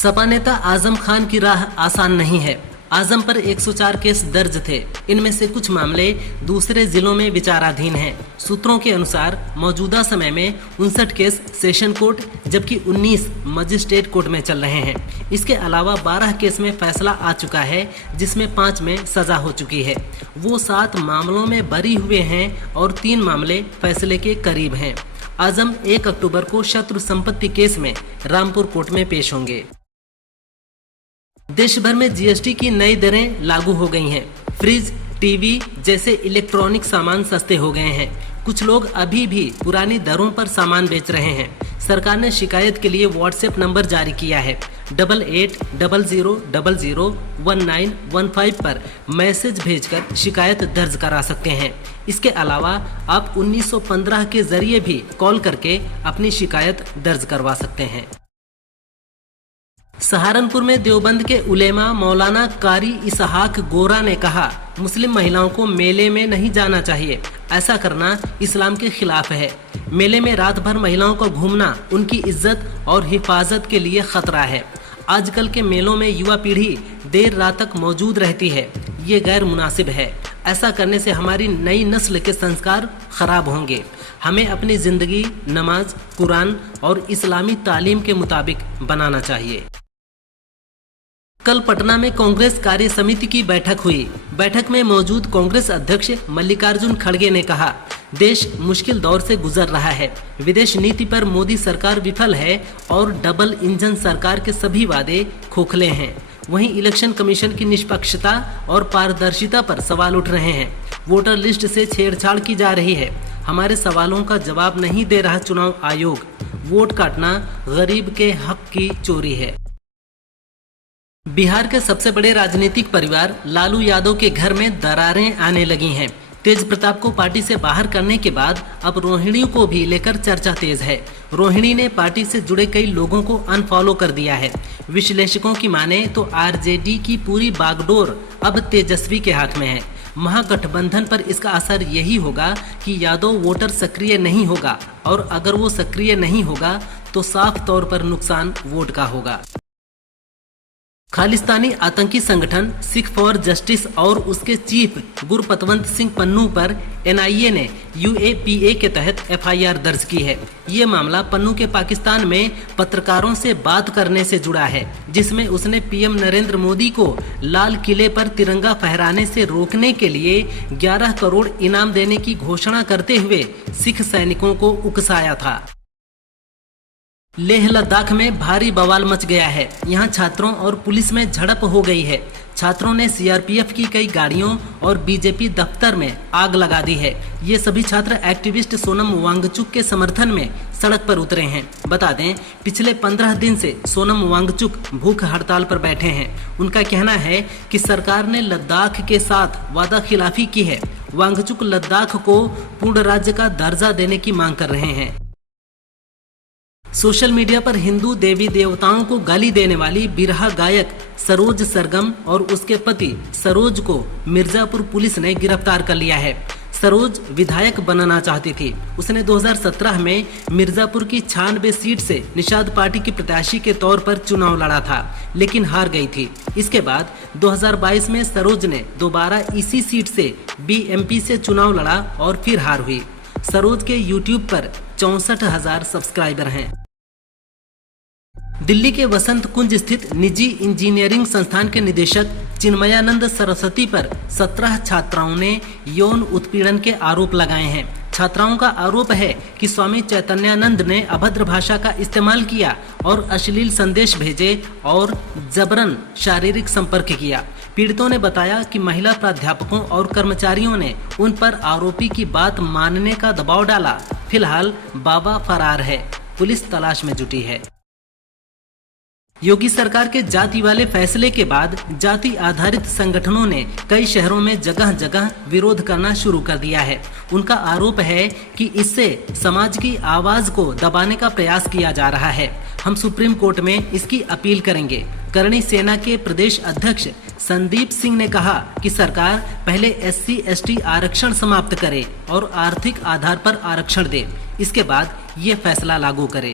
सपा नेता आजम खान की राह आसान नहीं है। आजम पर 104 केस दर्ज थे। इनमें से कुछ मामले दूसरे जिलों में विचाराधीन हैं। सूत्रों के अनुसार मौजूदा समय में 59 केस सेशन कोर्ट जबकि 19 मजिस्ट्रेट कोर्ट में चल रहे हैं। इसके अलावा 12 केस में फैसला आ चुका है, जिसमें 5 में सजा हो चुकी है। वो 7 मामलों में बरी हुए हैं और 3 मामले फैसले के करीब हैं। आजम 1 अक्टूबर को शत्रु संपत्ति केस में रामपुर कोर्ट में पेश होंगे। देश भर में जीएसटी की नई दरें लागू हो गई हैं। फ्रिज, टीवी जैसे इलेक्ट्रॉनिक सामान सस्ते हो गए हैं। कुछ लोग अभी भी पुरानी दरों पर सामान बेच रहे हैं। सरकार ने शिकायत के लिए व्हाट्सएप नंबर जारी किया है। 8800001915 पर मैसेज भेजकर शिकायत दर्ज करा सकते हैं। इसके अलावा आप 1915 के जरिए भी कॉल करके अपनी शिकायत दर्ज करवा सकते हैं। सहारनपुर में देवबंद के उलेमा मौलाना कारी इसहाक गोरा ने कहा, मुस्लिम महिलाओं को मेले में नहीं जाना चाहिए। ऐसा करना इस्लाम के खिलाफ है। मेले में रात भर महिलाओं का घूमना उनकी इज्जत और हिफाजत के लिए खतरा है। आजकल के मेलों में युवा पीढ़ी देर रात तक मौजूद रहती है। ये गैर मुनासिब है। ऐसा करने से हमारी नई नस्ल के संस्कार खराब होंगे। हमें अपनी जिंदगी नमाज, कुरान और इस्लामी तालीम के मुताबिक बनाना चाहिए। कल पटना में कांग्रेस कार्य समिति की बैठक हुई। बैठक में मौजूद कांग्रेस अध्यक्ष मल्लिकार्जुन खड़गे ने कहा, देश मुश्किल दौर से गुजर रहा है। विदेश नीति पर मोदी सरकार विफल है और डबल इंजन सरकार के सभी वादे खोखले हैं। वहीं इलेक्शन कमीशन की निष्पक्षता और पारदर्शिता पर सवाल उठ रहे हैं। वोटर लिस्ट से छेड़छाड़ की जा रही है। हमारे सवालों का जवाब नहीं दे रहा चुनाव आयोग। वोट काटना गरीब के हक की चोरी है। बिहार के सबसे बड़े राजनीतिक परिवार लालू यादव के घर में दरारें आने लगी हैं। तेज प्रताप को पार्टी से बाहर करने के बाद अब रोहिणी को भी लेकर चर्चा तेज है। रोहिणी ने पार्टी से जुड़े कई लोगों को अनफॉलो कर दिया है। विश्लेषकों की माने तो आरजेडी की पूरी बागडोर अब तेजस्वी के हाथ में है। महागठबंधन पर इसका असर यही होगा कि यादव वोटर सक्रिय नहीं होगा और अगर वो सक्रिय नहीं होगा तो साफ तौर पर नुकसान वोट का होगा। खालिस्तानी आतंकी संगठन सिख फॉर जस्टिस और उसके चीफ गुरपतवंत सिंह पन्नू पर एनआईए ने यूएपीए के तहत एफआईआर दर्ज की है। ये मामला पन्नू के पाकिस्तान में पत्रकारों से बात करने से जुड़ा है, जिसमें उसने पीएम नरेंद्र मोदी को लाल किले पर तिरंगा फहराने से रोकने के लिए 11 करोड़ इनाम देने की घोषणा करते हुए सिख सैनिकों को उकसाया था। लेह लद्दाख में भारी बवाल मच गया है। यहाँ छात्रों और पुलिस में झड़प हो गई है। छात्रों ने सीआरपीएफ की कई गाड़ियों और बीजेपी दफ्तर में आग लगा दी है। ये सभी छात्र एक्टिविस्ट सोनम वांगचुक के समर्थन में सड़क पर उतरे हैं। बता दें, पिछले 15 दिन से सोनम वांगचुक भूख हड़ताल पर बैठे हैं। उनका कहना है कि सरकार ने लद्दाख के साथ वादा खिलाफी की है। वांगचुक लद्दाख को पूर्ण राज्य का दर्जा देने की मांग कर रहे हैं। सोशल मीडिया पर हिंदू देवी देवताओं को गाली देने वाली बिरहा गायक सरोज सरगम और उसके पति सरोज को मिर्जापुर पुलिस ने गिरफ्तार कर लिया है। सरोज विधायक बनना चाहती थी। उसने 2017 में मिर्जापुर की 96 सीट से निषाद पार्टी की प्रत्याशी के तौर पर चुनाव लड़ा था, लेकिन हार गई थी। इसके बाद 2022 में सरोज ने दोबारा इसी सीट से बीएमपी से चुनाव लड़ा और फिर हार हुई। सरोज के यूट्यूब पर 64,000 सब्सक्राइबर हैं। दिल्ली के वसंत कुंज स्थित निजी इंजीनियरिंग संस्थान के निदेशक चिन्मयानंद सरस्वती पर 17 छात्राओं ने यौन उत्पीड़न के आरोप लगाए हैं। छात्राओं का आरोप है कि स्वामी चैतन्यानंद ने अभद्र भाषा का इस्तेमाल किया और अश्लील संदेश भेजे और जबरन शारीरिक संपर्क किया। पीड़ितों ने बताया कि महिला प्राध्यापकों और कर्मचारियों ने उन पर आरोपी की बात मानने का दबाव डाला। फिलहाल बाबा फरार है। पुलिस तलाश में जुटी है। योगी सरकार के जाति वाले फैसले के बाद जाति आधारित संगठनों ने कई शहरों में जगह जगह विरोध करना शुरू कर दिया है। उनका आरोप है कि इससे समाज की आवाज को दबाने का प्रयास किया जा रहा है। हम सुप्रीम कोर्ट में इसकी अपील करेंगे। करणी सेना के प्रदेश अध्यक्ष संदीप सिंह ने कहा कि सरकार पहले SC/ST आरक्षण समाप्त करे और आर्थिक आधार पर आरक्षण दे, इसके बाद ये फैसला लागू करे।